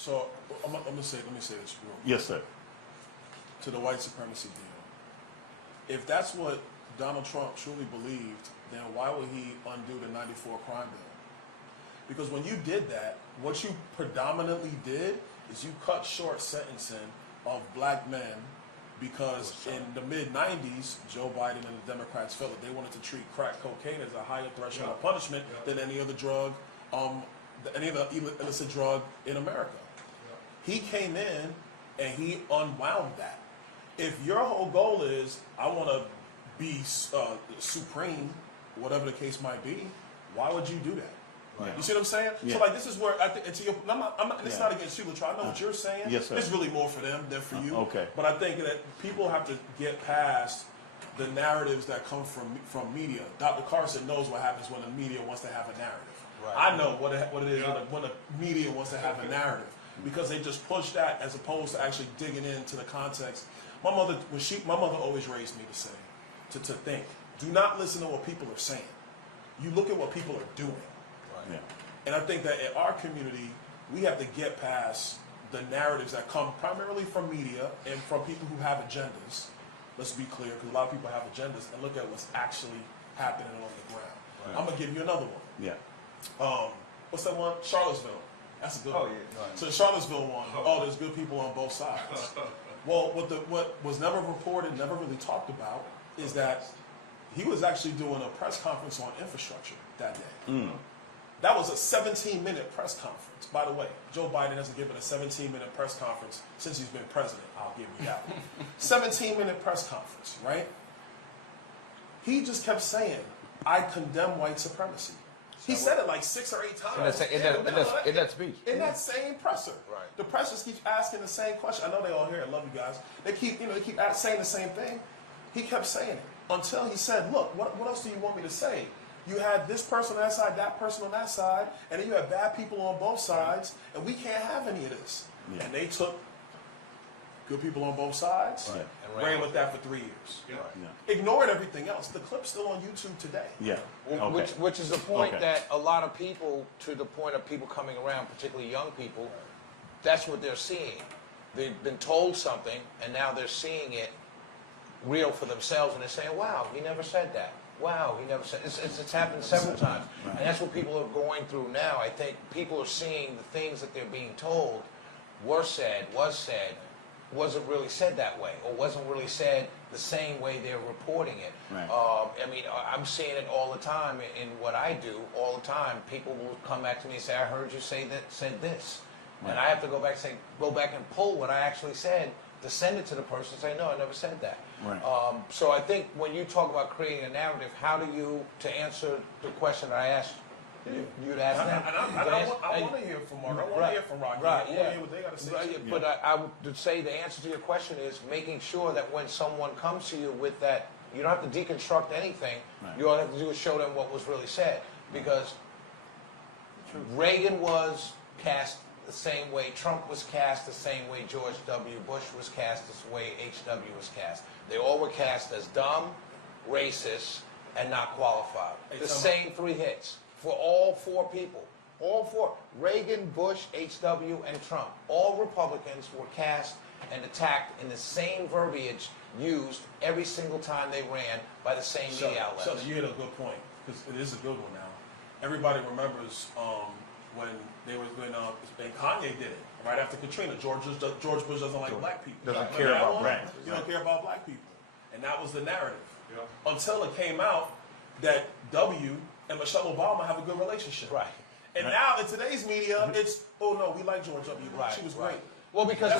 So let me say this real quick. Yes, sir. To the white supremacy deal. If that's what Donald Trump truly believed, then why would he undo the '94 crime bill? Because when you did that, what you predominantly did is you cut short sentencing of black men because in the mid-'90s, Joe Biden and the Democrats felt that they wanted to treat crack cocaine as a higher threshold of punishment than any other drug, any other illicit drug in America. He came in and he unwound that. If your whole goal is, I want to be supreme, whatever the case might be, why would you do that? Right. You see what I'm saying? Yeah. So like this is where I think, and to your, I'm not, it's not against you, Latrell. I know what you're saying. Yes, sir. It's really more for them than for you. Okay. But I think that people have to get past the narratives that come from media. Dr. Carson knows what happens when the media wants to have a narrative. Right. I know what it is when the media wants to have a narrative, because they just push that as opposed to actually digging into the context. My mother always raised me to say, to think, do not listen to what people are saying. You look at what people are doing. Right. Yeah. And I think that in our community, we have to get past the narratives that come primarily from media and from people who have agendas. Let's be clear, because a lot of people have agendas, and look at what's actually happening on the ground. Right. I'm going to give you another one. Yeah. What's that one? Charlottesville. That's a good one. Yeah. Right. So the Charlottesville one, there's good people on both sides. Well, what was never reported, never really talked about, is that he was actually doing a press conference on infrastructure that day. Mm. That was a 17-minute press conference. By the way, Joe Biden hasn't given a 17-minute press conference since he's been president. I'll give you that. 17-minute press conference, right? He just kept saying, I condemn white supremacy. He said it like 6 or 8 times. In that speech. In that same presser. Right. The pressers keep asking the same question. I know they all hear it. I love you guys. They keep saying the same thing. He kept saying it until he said, look, what else do you want me to say? You had this person on that side, that person on that side, and then you have bad people on both sides, and we can't have any of this. Yeah. And they took good people on both sides, and ran with that for 3 years. Yeah. Yeah. Ignored everything else. The clip's still on YouTube today. Yeah. Okay. Which is the point that a lot of people, to the point of people coming around, particularly young people, that's what they're seeing. They've been told something, and now they're seeing it real for themselves, and they're saying, wow, he never said that. Wow, he never said it's happened several times. Right. And that's what people are going through now. I think people are seeing the things that they're being told was said, wasn't really said that way, or wasn't really said the same way they're reporting it. Right. I mean, I'm seeing it all the time in what I do. All the time, people will come back to me and say, "I heard you said this," right. And I have to go back and pull what I actually said to send it to the person and say, "No, I never said that." Right. So I think when you talk about creating a narrative, how do you, to answer the question that I asked you to ask them? I want to hear from Mark. I want to hear from Rocky. I want to hear what they got to say. Right, yeah. But I would say the answer to your question is making sure that when someone comes to you with that, you don't have to deconstruct anything. Right. You all have to do is show them what was really said. Because Reagan was cast the same way, Trump was cast the same way, George W. Bush was cast the way H.W. was cast. They all were cast as dumb, racist, and not qualified. The same 3 hits for all 4 people. All 4. Reagan, Bush, H.W., and Trump. All Republicans were cast and attacked in the same verbiage used every single time they ran by the same media outlets. So you hit a good point, because it is a good one now. Everybody remembers when Kanye did it right after Katrina. George Bush doesn't like black people. Doesn't care about black. You don't care about black people, and that was the narrative until it came out that W and Michelle Obama have a good relationship. Right. And now in today's media, it's, oh no, we like George W. Right. She was great. Well, because